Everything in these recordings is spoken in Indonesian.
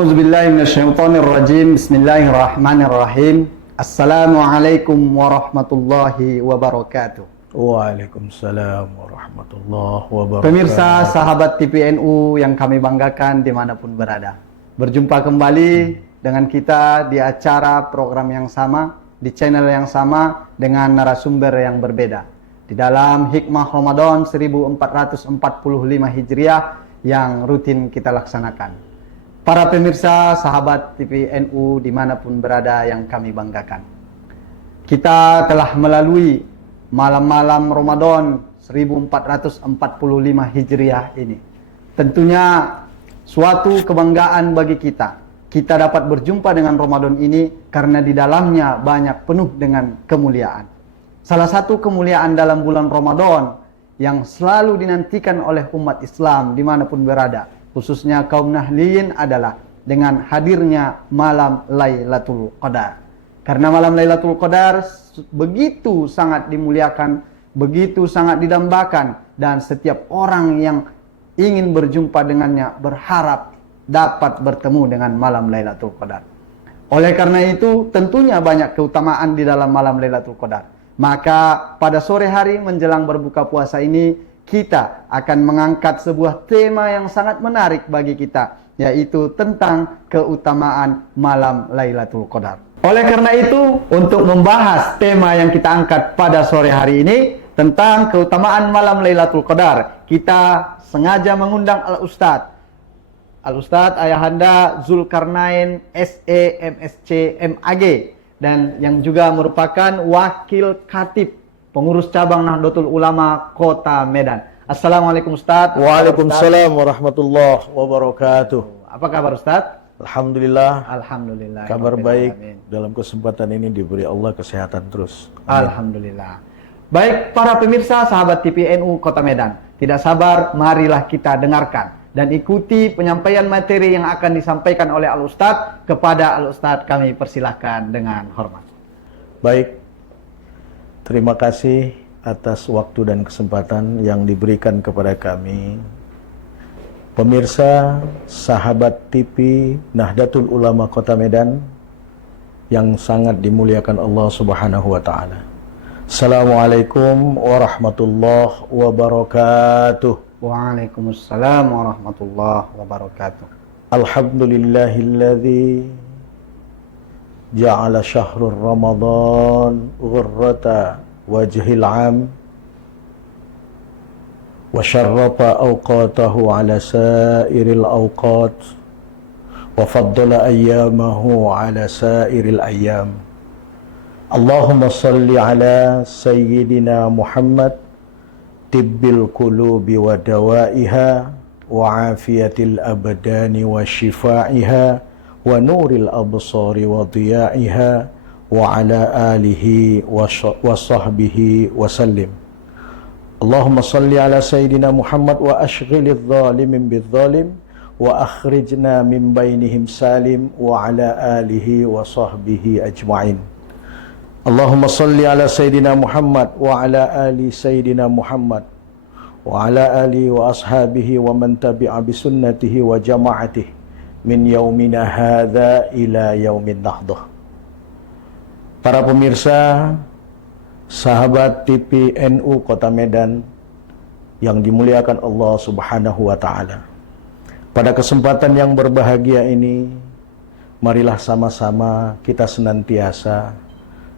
A'udzubillahi minasyaitonirrajim. Bismillahirrahmanirrahim. Assalamualaikum warahmatullahi wabarakatuh. Waalaikumsalam warahmatullahi wabarakatuh. Pemirsa sahabat TPNU yang kami banggakan dimanapun berada, berjumpa kembali dengan kita di acara program yang sama, di channel yang sama, dengan narasumber yang berbeda di dalam Hikmah Ramadan 1445 Hijriah yang rutin kita laksanakan. Para pemirsa sahabat TPNU dimanapun berada yang kami banggakan, kita telah melalui malam-malam Ramadan 1445 Hijriah ini. Tentunya suatu kebanggaan bagi kita. Kita dapat berjumpa dengan Ramadan ini karena di dalamnya banyak penuh dengan kemuliaan. Salah satu kemuliaan dalam bulan Ramadan yang selalu dinantikan oleh umat Islam dimanapun berada, khususnya kaum Nahliyin, adalah dengan hadirnya malam Lailatul Qadar. Karena malam Lailatul Qadar begitu sangat dimuliakan, begitu sangat didambakan, dan setiap orang yang ingin berjumpa dengannya berharap dapat bertemu dengan malam Lailatul Qadar. Oleh karena itu, tentunya banyak keutamaan di dalam malam Lailatul Qadar. Maka pada sore hari menjelang berbuka puasa ini, kita akan mengangkat sebuah tema yang sangat menarik bagi kita, yaitu tentang keutamaan malam Lailatul Qadar. Oleh karena itu, untuk membahas tema yang kita angkat pada sore hari ini tentang keutamaan malam Lailatul Qadar, kita sengaja mengundang Al-Ustadz Ayahanda Zulkarnain SE MSc MAG, dan yang juga merupakan Wakil Khatib Pengurus Cabang Nahdlatul Ulama Kota Medan. Assalamualaikum Ustadz. Waalaikumsalam warahmatullahi wabarakatuh. Apa kabar Ustadz? Alhamdulillah. Alhamdulillah. Kabar baik. Dalam kesempatan ini diberi Allah kesehatan terus. Amin. Alhamdulillah. Baik para pemirsa sahabat TPNU Kota Medan, tidak sabar marilah kita dengarkan dan ikuti penyampaian materi yang akan disampaikan oleh Al-Ustadz. Kepada Al-Ustadz kami persilahkan dengan hormat. Baik. Terima kasih atas waktu dan kesempatan yang diberikan kepada kami. Pemirsa, sahabat TV Nahdlatul Ulama Kota Medan yang sangat dimuliakan Allah Subhanahu wa taala. Assalamualaikum warahmatullahi wabarakatuh. Waalaikumsalam warahmatullahi wabarakatuh. Alhamdulillahilladzi ja'ala syahrul Ramadan ghurrata wajhil 'am wa syarrafa awqatahu ala sairil awqat wa faddala ayyamahu ala sairil ayyam. Allahumma salli ala sayyidina Muhammad tibbil qulubi wa dawaiha wa afiyatil abdani wa shifaiha wa nuril absari wa diya'iha wa ala alihi wa sahbihi wa sallim. Allahumma salli ala Sayyidina Muhammad wa ashghilidh zalimin bidh-zalim wa akhrijna min bainihim salim wa ala alihi wa sahbihi ajma'in. Allahumma salli ala Sayyidina Muhammad wa ala ali Sayyidina Muhammad wa ala alihi wa ashabihi wa man tabi'a bisunnatihi wa jama'atihi min yaumina hadza ila yaumin nahdah. Para pemirsa sahabat TPNU Kota Medan yang dimuliakan Allah Subhanahu wa taala. Pada kesempatan yang berbahagia ini, marilah sama-sama kita senantiasa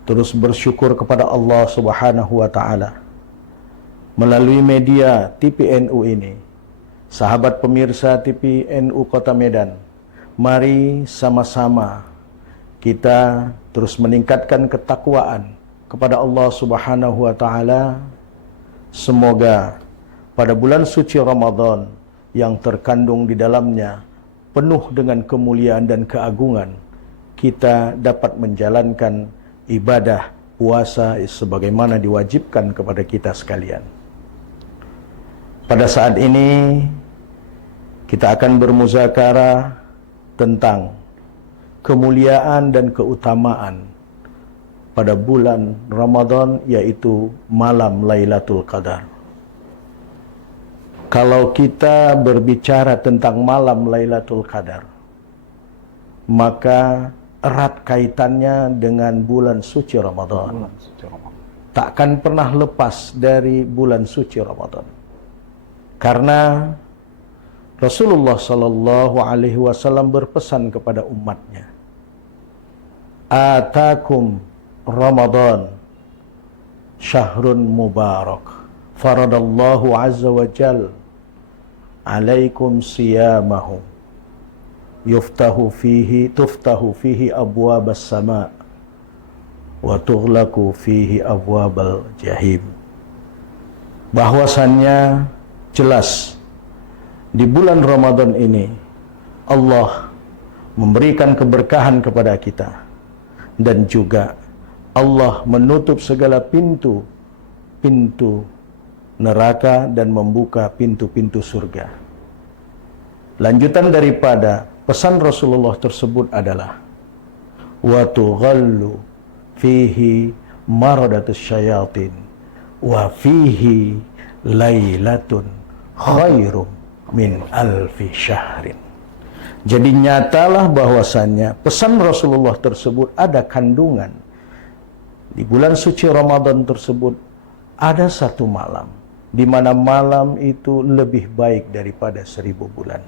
terus bersyukur kepada Allah Subhanahu wa taala. Melalui media TPNU ini, sahabat pemirsa TPNU Kota Medan, mari sama-sama kita terus meningkatkan ketakwaan kepada Allah Subhanahu wa taala. Semoga pada bulan suci Ramadan yang terkandung di dalamnya penuh dengan kemuliaan dan keagungan, kita dapat menjalankan ibadah puasa sebagaimana diwajibkan kepada kita sekalian. Pada saat ini kita akan bermuzakarah tentang kemuliaan dan keutamaan pada bulan Ramadan, yaitu malam Lailatul Qadar. Kalau kita berbicara tentang malam Lailatul Qadar, maka erat kaitannya dengan bulan suci Ramadan. Takkan pernah lepas dari bulan suci Ramadan. Karena Rasulullah sallallahu alaihi wasallam berpesan kepada umatnya, "Atakum Ramadan syahrun mubarak, faradallahu azza wa jal alaikum siyamahu, tuftahu fihi abwabas sama' wa tughlaqu fihi abwabal jahim." Bahwasannya jelas di bulan Ramadan ini Allah memberikan keberkahan kepada kita, dan juga Allah menutup segala pintu neraka dan membuka pintu-pintu surga. Lanjutan daripada pesan Rasulullah tersebut adalah wa tughallu fihi maradatus syayatin wa fihi lailatun khairum min alfi syahrin. Jadi nyatalah bahwasannya pesan Rasulullah tersebut ada kandungan. Di bulan suci Ramadan tersebut ada satu malam, di mana malam itu lebih baik daripada 1000 bulan.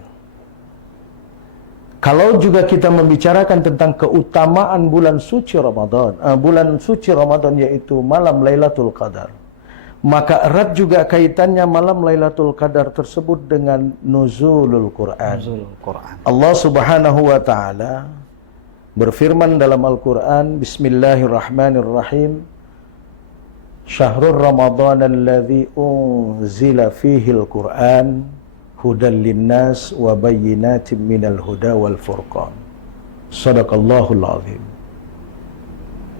Kalau juga kita membicarakan tentang keutamaan bulan suci Ramadan, yaitu malam Lailatul Qadar, maka erat juga kaitannya malam Lailatul Qadar tersebut dengan nuzulul Quran. Allah Subhanahu wa taala berfirman dalam Al-Quran, Bismillahirrahmanirrahim, Syahrul Ramadan alladhi unzila fihi al-Quran hudan linnas wa bayyinatin minal huda wal furqan. Sadaqallahul azim.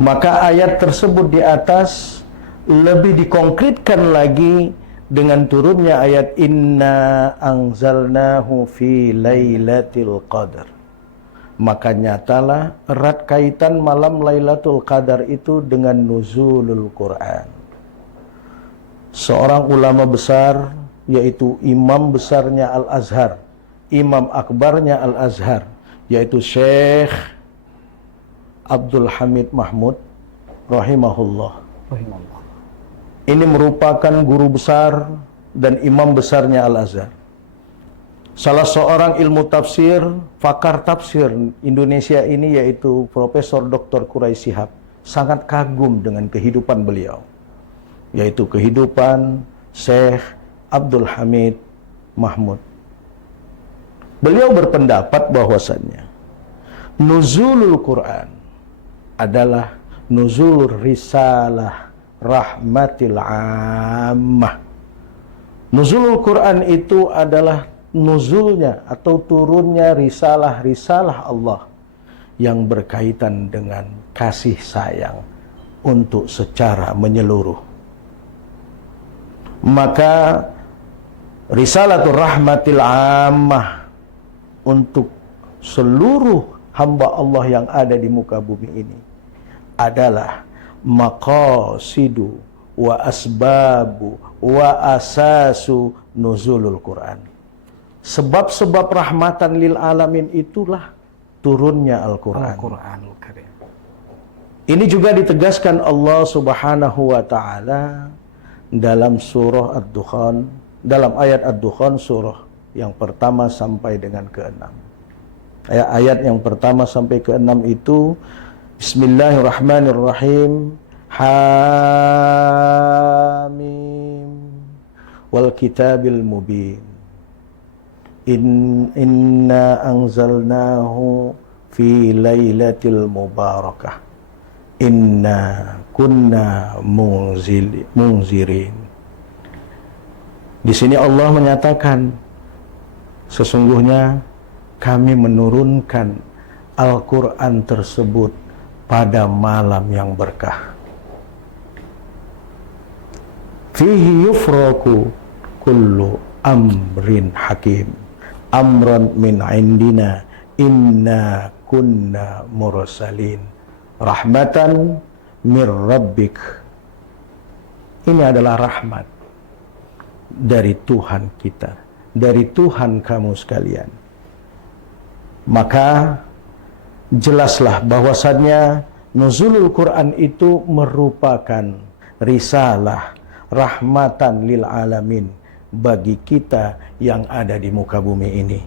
Maka ayat tersebut di atas lebih dikonkretkan lagi dengan turunnya ayat inna anzalnahu fi lailatul qadar. Maka nyatalah erat kaitan malam Lailatul Qadar itu dengan nuzulul Quran. Seorang ulama besar, yaitu imam besarnya Al-Azhar, imam akbarnya Al-Azhar, yaitu Syekh Abdul Hamid Mahmud rahimahullah. Ini merupakan guru besar dan imam besarnya Al-Azhar. Salah seorang ilmu tafsir, pakar tafsir Indonesia ini, yaitu Profesor Dr. Quraisy Shihab, sangat kagum dengan kehidupan beliau, yaitu kehidupan Syekh Abdul Hamid Mahmud. Beliau berpendapat bahwasannya nuzulul Quran adalah nuzul risalah rahmatil ammah. Nuzulul Quran itu adalah nuzulnya atau turunnya risalah-risalah Allah yang berkaitan dengan kasih sayang untuk secara menyeluruh. Maka risalatul rahmatil ammah untuk seluruh hamba Allah yang ada di muka bumi ini adalah maqasidu wa asbabu wa asasu nuzulul Quran. Sebab-sebab rahmatan lil alamin itulah turunnya Al-Quran. Ini juga ditegaskan Allah Subhanahu wa taala dalam surah Ad-Dukhan, dalam ayat Ad-Dukhan surah yang pertama sampai dengan ke-6. Ayat yang pertama sampai ke-6 itu Bismillahirrahmanirrahim. Hamim wal kitabil mubin. Inna anzalnahu fi lailatul mubarakah. Inna kunna munzirin. Di sini Allah menyatakan, sesungguhnya kami menurunkan Al-Quran tersebut pada malam yang berkah. Fihi yufraku kullu amrin hakim. Amran min indina inna kunna mursalin rahmatan mir rabbik. Ini adalah rahmat dari Tuhan kita, dari Tuhan kamu sekalian. Maka jelaslah bahwasannya nuzulul Quran itu merupakan risalah rahmatan lil alamin bagi kita yang ada di muka bumi ini.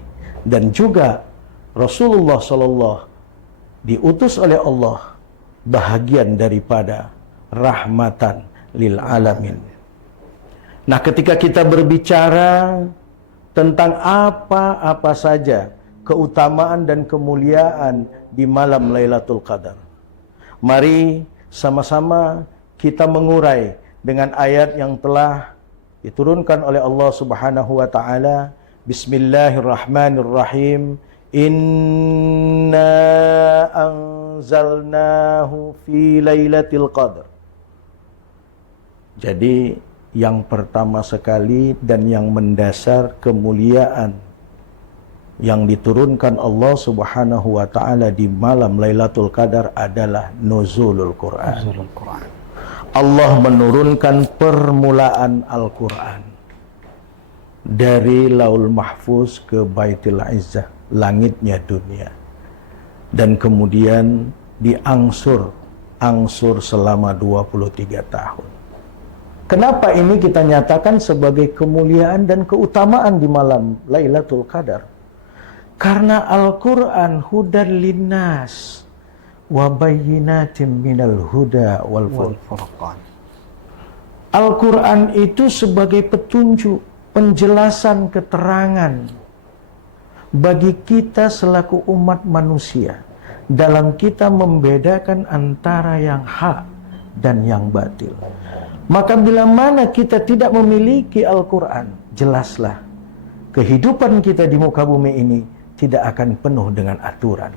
Dan juga Rasulullah sallallahu diutus oleh Allah bahagian daripada rahmatan lil alamin. Nah, ketika kita berbicara tentang apa-apa saja keutamaan dan kemuliaan di malam Lailatul Qadar, mari sama-sama kita mengurai dengan ayat yang telah diturunkan oleh Allah Subhanahu wa taala. Bismillahirrahmanirrahim. Inna anzalnahu fi lailatul qadar. Jadi yang pertama sekali dan yang mendasar kemuliaan yang diturunkan Allah Subhanahu wa taala di malam Lailatul Qadar adalah nuzulul Quran. Nuzulul Quran. Allah menurunkan permulaan Al-Quran dari Laul Mahfuz ke Baitul Izzah, langitnya dunia, dan kemudian diangsur selama 23 tahun. Kenapa ini kita nyatakan sebagai kemuliaan dan keutamaan di malam Lailatul Qadar? Karena Al-Quran hudan linnas wa bayyinatin minal huda wal furqan. Al-Quran itu sebagai petunjuk, penjelasan, keterangan bagi kita selaku umat manusia dalam kita membedakan antara yang hak dan yang batil. Maka bila mana kita tidak memiliki Al-Quran, jelaslah kehidupan kita di muka bumi ini tidak akan penuh dengan aturan.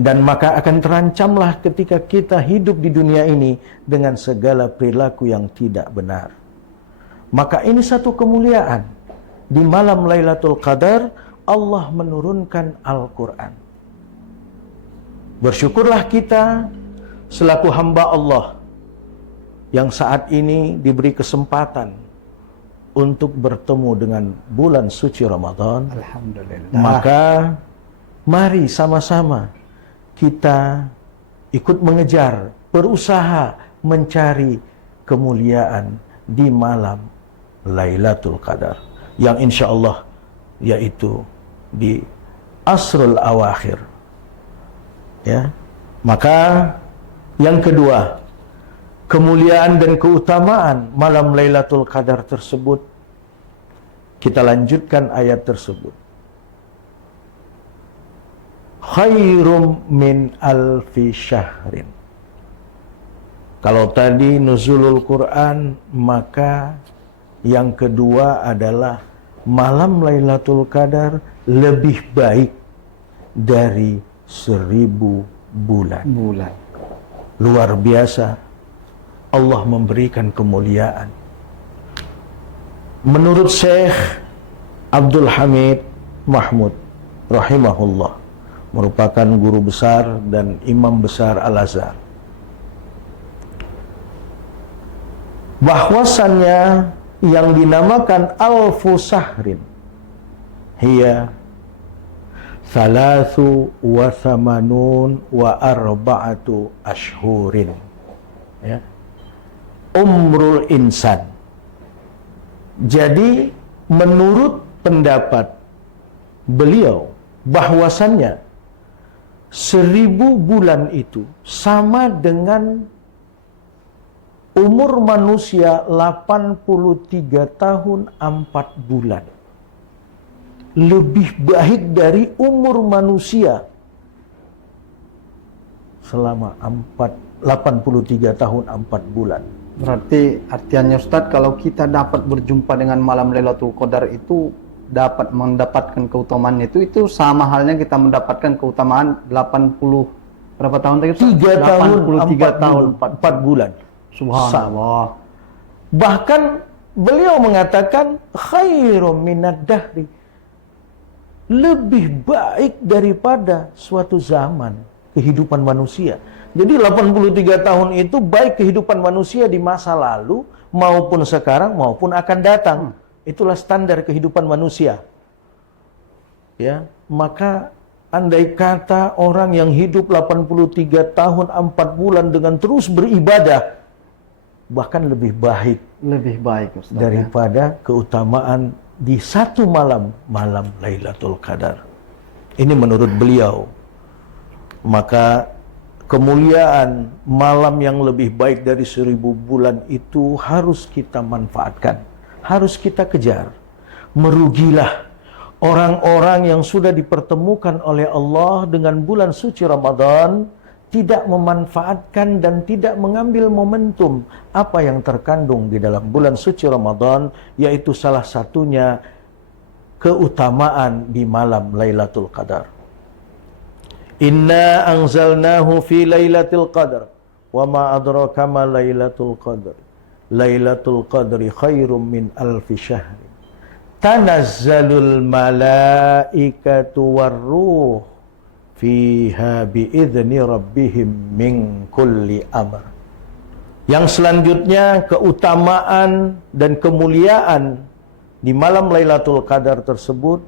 Dan maka akan terancamlah ketika kita hidup di dunia ini dengan segala perilaku yang tidak benar. Maka ini satu kemuliaan. Di malam Lailatul Qadar, Allah menurunkan Al-Quran. Bersyukurlah kita selaku hamba Allah yang saat ini diberi kesempatan untuk bertemu dengan bulan suci Ramadan. Alhamdulillah. Maka mari sama-sama kita ikut mengejar, berusaha mencari kemuliaan di malam Lailatul Qadar yang insya Allah yaitu di asrul awakhir. Ya, maka yang kedua, kemuliaan dan keutamaan malam Lailatul Qadar tersebut, kita lanjutkan ayat tersebut. Khairum min alfi syahrin. Kalau tadi nuzulul Quran, maka yang kedua adalah malam Lailatul Qadar lebih baik dari 1000 bulan. Luar biasa. Allah memberikan kemuliaan. Menurut Syekh Abdul Hamid Mahmud rahimahullah, merupakan guru besar dan imam besar Al-Azhar, bahwasannya yang dinamakan alfu sahrin hiya thalathu wa thamanun wa arba'atu ashhurin, ya, umrul insan. Jadi menurut pendapat beliau bahwasannya 1000 bulan itu sama dengan umur manusia 83 tahun 4 bulan. Lebih baik dari umur manusia selama 83 tahun 4 bulan. Berarti artiannya Ustadz, kalau kita dapat berjumpa dengan malam Lailatul Qadar itu dapat mendapatkan keutamaan itu sama halnya kita mendapatkan keutamaan 80 berapa tahun tadi? 3 tahun 83 tahun 4 bulan. Subhanallah. Bahkan beliau mengatakan khairum minad dahri, lebih baik daripada suatu zaman kehidupan manusia. Jadi 83 tahun itu baik kehidupan manusia di masa lalu maupun sekarang maupun akan datang. Itulah standar kehidupan manusia. Ya, maka andai kata orang yang hidup 83 tahun 4 bulan dengan terus beribadah, bahkan lebih baik Lebih baik Ustaz. daripada keutamaan di satu malam, malam Lailatul Qadar. Ini menurut beliau. Maka kemuliaan malam yang lebih baik dari 1000 bulan itu harus kita manfaatkan, harus kita kejar. Merugilah orang-orang yang sudah dipertemukan oleh Allah dengan bulan suci Ramadan, tidak memanfaatkan dan tidak mengambil momentum apa yang terkandung di dalam bulan suci Ramadan, yaitu salah satunya keutamaan di malam Lailatul Qadar. Inna anzalnahu fi Lailatul Qadar wa ma adraka ma Lailatul Qadar. Lailatul Qadri khairum min alfi syahri. Tanazzalul malaikatu warruh fiha biizni rabbihim min kulli amr. Yang selanjutnya keutamaan dan kemuliaan di malam Lailatul Qadar tersebut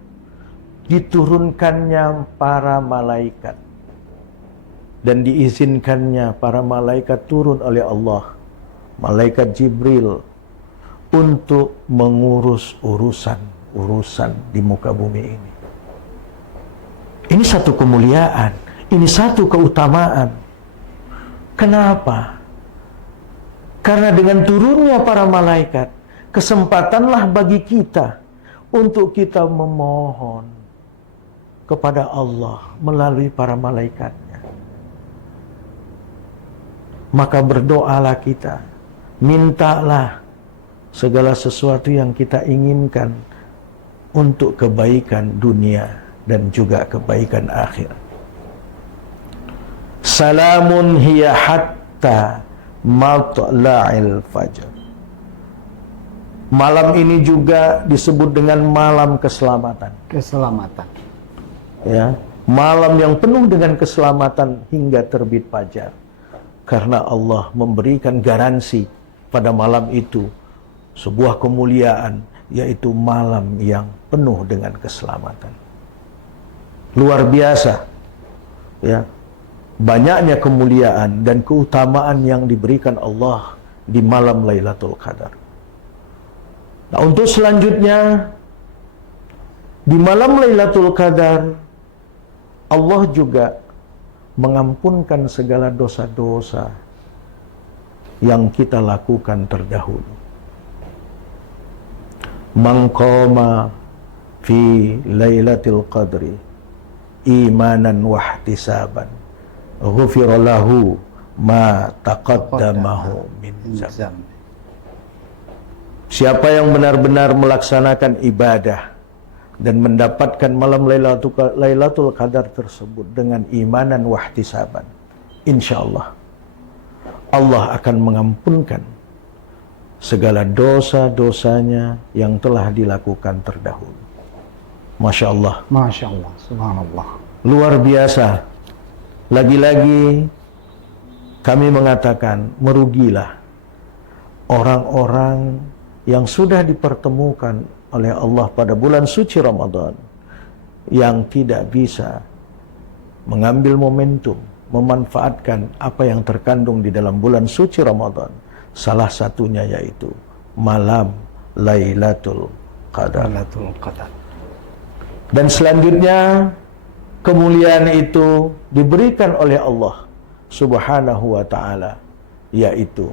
diturunkannya para malaikat dan diizinkannya para malaikat turun oleh Allah, malaikat Jibril, untuk mengurus urusan di muka bumi ini. Ini satu kemuliaan, ini satu keutamaan. Kenapa? Karena dengan turunnya para malaikat, kesempatanlah bagi kita untuk kita memohon kepada Allah melalui para malaikatnya. Maka berdoalah kita, mintalah segala sesuatu yang kita inginkan untuk kebaikan dunia dan juga kebaikan akhirat. Salamun hiya hatta matla'il fajr. Malam ini juga disebut dengan malam keselamatan. Keselamatan. Ya, malam yang penuh dengan keselamatan hingga terbit fajar. Karena Allah memberikan garansi pada malam itu sebuah kemuliaan, yaitu malam yang penuh dengan keselamatan. Luar biasa, ya, banyaknya kemuliaan dan keutamaan yang diberikan Allah di malam Lailatul Qadar. Nah, untuk selanjutnya di malam Lailatul Qadar Allah juga mengampunkan segala dosa-dosa yang kita lakukan terdahulu. Man qama fi Lailatul Qadri imanan wa ihtisaban ghufira lahu ma taqaddamahu min dzambi. Siapa yang benar-benar melaksanakan ibadah dan mendapatkan malam Lailatul Qadar tersebut dengan imanan wa ihtisaban, insyaallah Allah akan mengampunkan segala dosa-dosanya yang telah dilakukan terdahulu. Masya Allah. Masya Allah. Subhanallah. Luar biasa. Lagi-lagi kami mengatakan, merugilah orang-orang yang sudah dipertemukan oleh Allah pada bulan suci Ramadan, yang tidak bisa mengambil momentum, memanfaatkan apa yang terkandung di dalam bulan suci Ramadan. Salah satunya yaitu malam Lailatul Qadar. Dan selanjutnya kemuliaan itu diberikan oleh Allah Subhanahu wa ta'ala, yaitu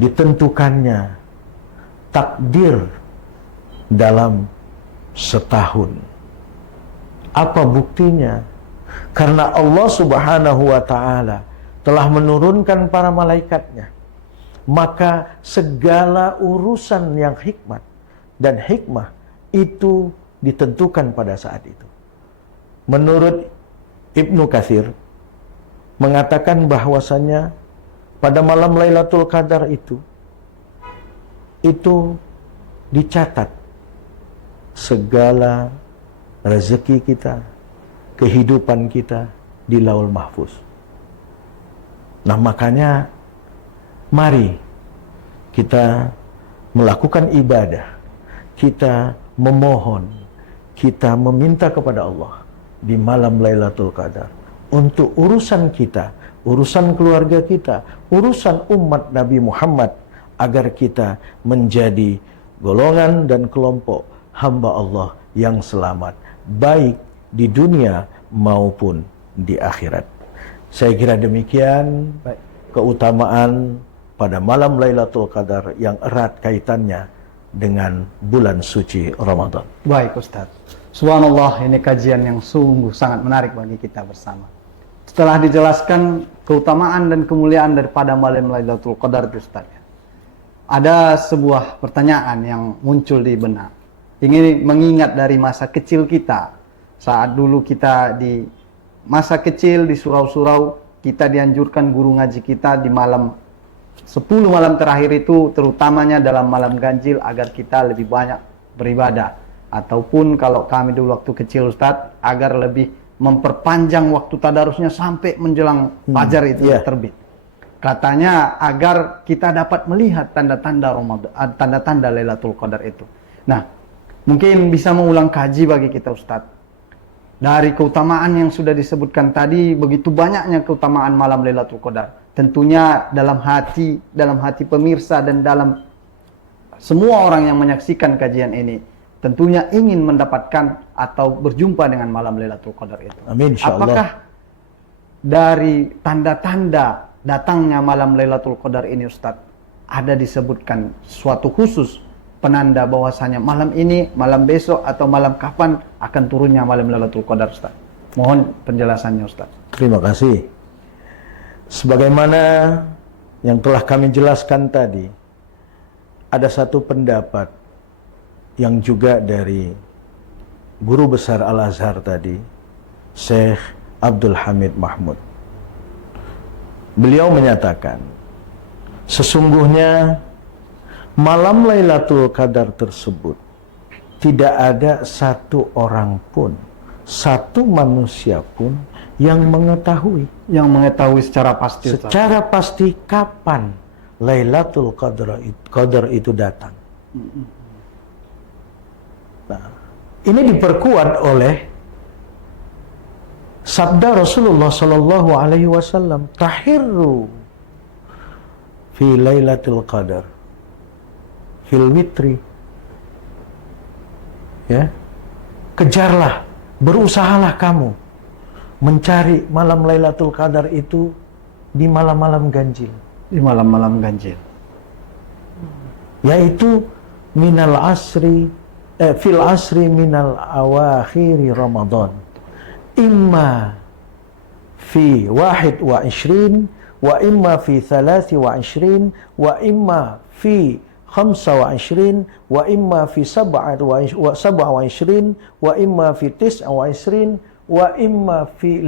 ditentukannya takdir dalam setahun. Apa buktinya? Karena Allah Subhanahu wa ta'ala telah menurunkan para malaikatnya, maka segala urusan yang hikmat dan hikmah itu ditentukan pada saat itu. Menurut Ibnu Katsir mengatakan bahwasannya pada malam Lailatul Qadar itu dicatat segala rezeki kita, kehidupan kita di Lauhul Mahfuz. Nah, makanya mari kita melakukan ibadah, kita memohon, kita meminta kepada Allah di malam Lailatul Qadar untuk urusan kita, urusan keluarga kita, urusan umat Nabi Muhammad, agar kita menjadi golongan dan kelompok hamba Allah yang selamat, baik di dunia maupun di akhirat. Saya kira demikian keutamaan pada malam Lailatul Qadar yang erat kaitannya dengan bulan suci Ramadan. Baik Ustaz. Subhanallah, ini kajian yang sungguh sangat menarik bagi kita bersama. Setelah dijelaskan keutamaan dan kemuliaan daripada malam Lailatul Qadar itu Ustaz, ada sebuah pertanyaan yang muncul di benak. Ingin mengingat dari masa kecil kita. Saat dulu kita di masa kecil di surau-surau, kita dianjurkan guru ngaji kita di malam 10 malam terakhir itu, terutamanya dalam malam ganjil, agar kita lebih banyak beribadah. Ataupun kalau kami dulu waktu kecil Ustadz, agar lebih memperpanjang waktu tadarusnya sampai menjelang fajar itu terbit. Katanya agar kita dapat melihat tanda-tanda Ramadan, tanda-tanda Lailatul Qadar itu. Nah, mungkin bisa mengulang kaji bagi kita Ustadz. Dari keutamaan yang sudah disebutkan tadi, begitu banyaknya keutamaan malam Lailatul Qadar. Tentunya dalam hati pemirsa dan dalam semua orang yang menyaksikan kajian ini, tentunya ingin mendapatkan atau berjumpa dengan malam Lailatul Qadar itu. Amin, insyaallah. Apakah dari tanda-tanda datangnya malam Lailatul Qadar ini Ustadz, ada disebutkan suatu khusus penanda bahwasanya malam ini, malam besok atau malam kapan akan turunnya malam Lailatul Qadar Ustadz? Mohon penjelasannya Ustadz. Terima kasih. Sebagaimana yang telah kami jelaskan tadi, ada satu pendapat yang juga dari guru besar Al-Azhar tadi, Syekh Abdul Hamid Mahmud. Beliau menyatakan, sesungguhnya malam Lailatul Qadar tersebut tidak ada satu orang pun, satu manusia pun yang mengetahui secara pasti Ustaz. Secara pasti kapan Lailatul Qadar itu datang. Nah, ini diperkuat oleh sabda Rasulullah sallallahu alaihi wasallam, tahirru fi Lailatul Qadar fil witri. Ya. Kejarlah, berusahalah kamu mencari malam Lailatul Qadar itu di malam-malam ganjil. Di malam-malam ganjil. Yaitu minal asri fil asri minal awakhiri Ramadan. Imma fi 21 wa imma fi 23 wa imma fi 25 wa imma fi 27 wa imma fi 29 wa imma fi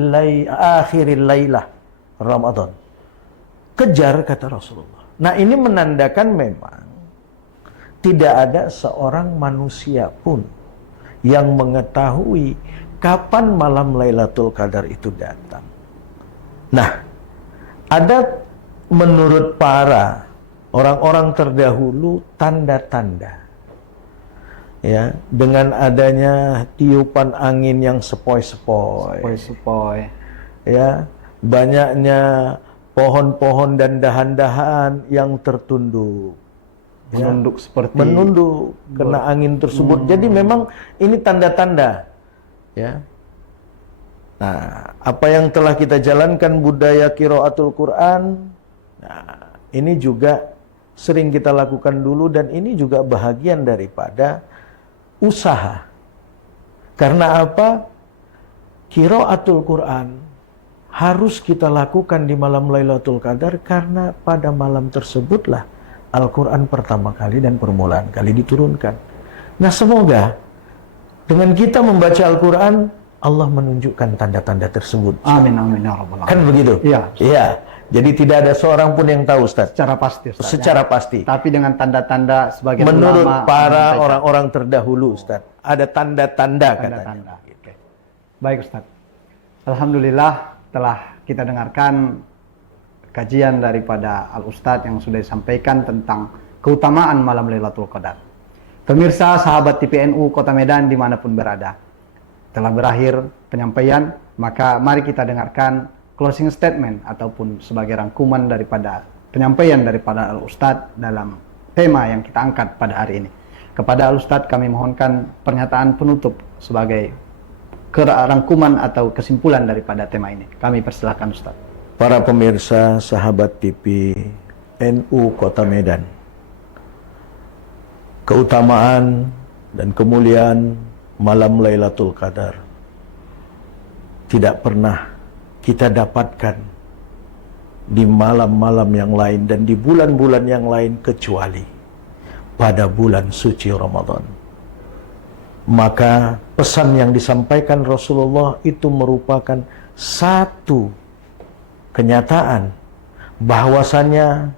akhiril lailah Ramadan. Kejar, kata Rasulullah. Nah, ini menandakan memang tidak ada seorang manusia pun yang mengetahui kapan malam Lailatul Qadar itu datang. Nah, ada menurut para orang-orang terdahulu tanda-tanda. Ya, dengan adanya tiupan angin yang sepoi-sepoi. Ya, banyaknya pohon-pohon dan dahan-dahan yang tertunduk. Menunduk seperti menunduk kena angin tersebut. Jadi memang ini tanda-tanda. Ya. Nah, apa yang telah kita jalankan budaya qiraatul Quran, nah, ini juga sering kita lakukan dulu dan ini juga bahagian daripada usaha. Karena apa? Qiraatul Quran harus kita lakukan di malam Lailatul Qadar karena pada malam tersebutlah Al-Quran pertama kali dan permulaan kali diturunkan. Nah, semoga dengan kita membaca Al-Quran, Allah menunjukkan tanda-tanda tersebut. Amin, amin, ya rabbal alamin. Kan begitu? Iya. Iya. Jadi tidak ada seorang pun yang tahu, Ustaz. Secara pasti, Ustaz. Secara pasti. Tapi dengan tanda-tanda sebagai menurut ulama, para orang-orang terdahulu, Ustaz, ada tanda-tanda katanya. Oke. Baik, Ustaz. Alhamdulillah telah kita dengarkan kajian daripada Al-Ustadz yang sudah disampaikan tentang keutamaan malam Lailatul Qadar. Pemirsa sahabat TPNU Kota Medan dimanapun berada, telah berakhir penyampaian, maka mari kita dengarkan closing statement ataupun sebagai rangkuman daripada penyampaian daripada Al-Ustadz dalam tema yang kita angkat pada hari ini. Kepada Al-Ustadz kami mohonkan pernyataan penutup sebagai rangkuman atau kesimpulan daripada tema ini. Kami persilahkan Ustadz. Para pemirsa sahabat TV NU Kota Medan, keutamaan dan kemuliaan malam Lailatul Qadar tidak pernah kita dapatkan di malam-malam yang lain dan di bulan-bulan yang lain kecuali pada bulan suci Ramadan. Maka pesan yang disampaikan Rasulullah itu merupakan satu kenyataan bahwasannya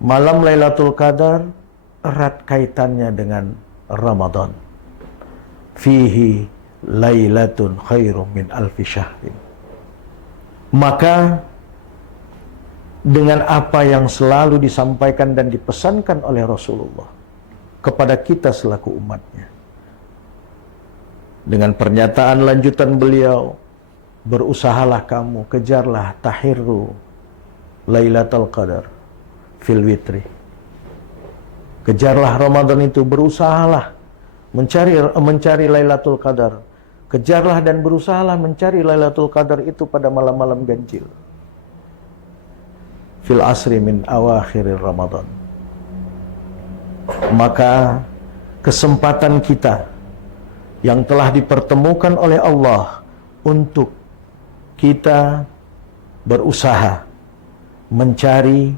malam Lailatul Qadar erat kaitannya dengan Ramadan. Fihi lailatun khairum min alfi syahrin. Maka dengan apa yang selalu disampaikan dan dipesankan oleh Rasulullah kepada kita selaku umatnya, dengan pernyataan lanjutan beliau, berusahalah kamu, kejarlah tahirru Lailatul Qadar fil witri. Kejarlah Ramadan itu, berusahalah mencari Lailatul Qadar. Kejarlah dan berusahalah mencari Lailatul Qadar itu pada malam-malam ganjil. Fil asri min awakhir Ramadan. Maka kesempatan kita yang telah dipertemukan oleh Allah untuk kita berusaha mencari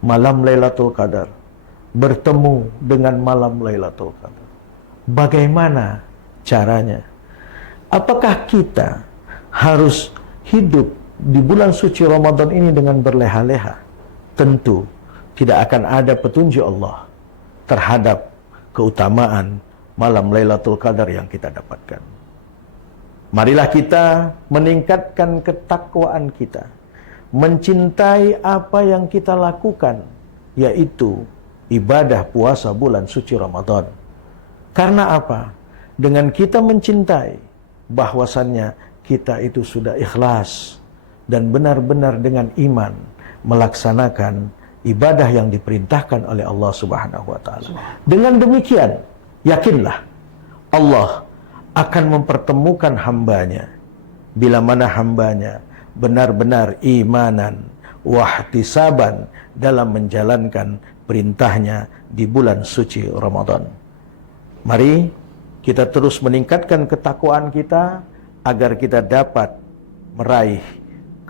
malam Lailatul Qadar, bertemu dengan malam Lailatul Qadar. Bagaimana caranya? Apakah kita harus hidup di bulan suci Ramadan ini dengan berleha-leha? Tentu tidak akan ada petunjuk Allah terhadap keutamaan malam Lailatul Qadar yang kita dapatkan. Marilah kita meningkatkan ketakwaan kita, mencintai apa yang kita lakukan, yaitu ibadah puasa bulan suci Ramadan. Karena apa? Dengan kita mencintai, bahwasannya kita itu sudah ikhlas dan benar-benar dengan iman melaksanakan ibadah yang diperintahkan oleh Allah Subhanahu wa taala. Dengan demikian, yakinlah Allah akan mempertemukan hambanya bila mana hambanya benar-benar imanan wahtisaban dalam menjalankan perintahnya di bulan suci Ramadan. Mari kita terus meningkatkan ketakwaan kita agar kita dapat meraih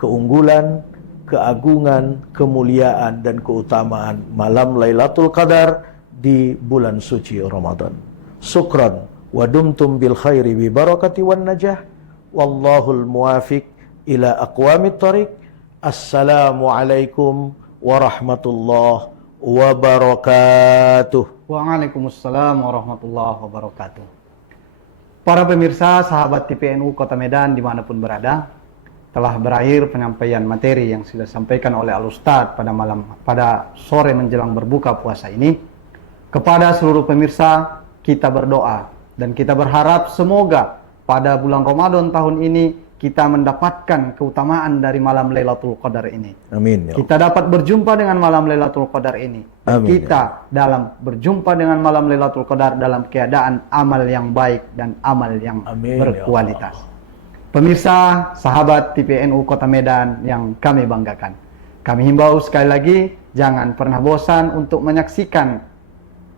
keunggulan, keagungan, kemuliaan dan keutamaan malam Lailatul Qadar di bulan suci Ramadan. Syukran wa dumtum bil khairi bi barakati wan najah. Wallahul muwafiq ila aqwamit thariq. Assalamualaikum warahmatullahi wabarakatuh. Waalaikumsalam warahmatullahi wabarakatuh. Para pemirsa sahabat TPNU Kota Medan dimanapun berada, telah berakhir penyampaian materi yang sudah disampaikan oleh Al-Ustadz pada sore menjelang berbuka puasa ini. Kepada seluruh pemirsa, kita berdoa dan kita berharap semoga pada bulan Ramadan tahun ini kita mendapatkan keutamaan dari malam Lailatul Qadar ini. Amin. Ya. Kita dapat berjumpa dengan malam Lailatul Qadar ini. Dan Amin, kita dalam berjumpa dengan malam Lailatul Qadar dalam keadaan amal yang baik dan amal yang Amin, berkualitas. ya Pemirsa, sahabat TPNU Kota Medan yang kami banggakan, kami himbau sekali lagi, jangan pernah bosan untuk menyaksikan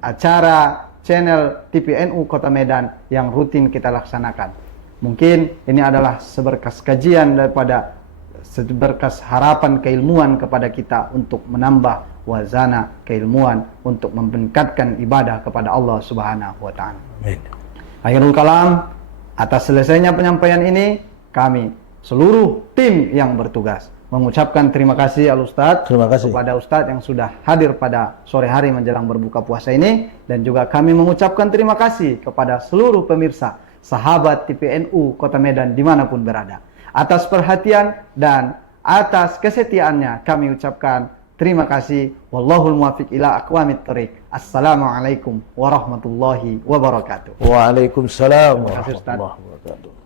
acara channel TPNU Kota Medan yang rutin kita laksanakan. Mungkin ini adalah seberkas kajian daripada seberkas harapan keilmuan kepada kita untuk menambah wazana keilmuan untuk meningkatkan ibadah kepada Allah Subhanahu wa taala. Amin. Akhirul kalam, atas selesainya penyampaian ini, kami seluruh tim yang bertugas mengucapkan terima kasih Al-Ustadz, Terima kasih kepada Ustadz yang sudah hadir pada sore hari menjelang berbuka puasa ini, dan juga kami mengucapkan terima kasih kepada seluruh pemirsa sahabat TPNU Kota Medan dimanapun berada. Atas perhatian dan atas kesetiaannya kami ucapkan Terima kasih. Wallahul muwaffiq ila aqwamit thoriq. Assalamualaikum warahmatullahi wabarakatuh. Waalaikumsalam Terima kasih, Ustaz. warahmatullahi wabarakatuh.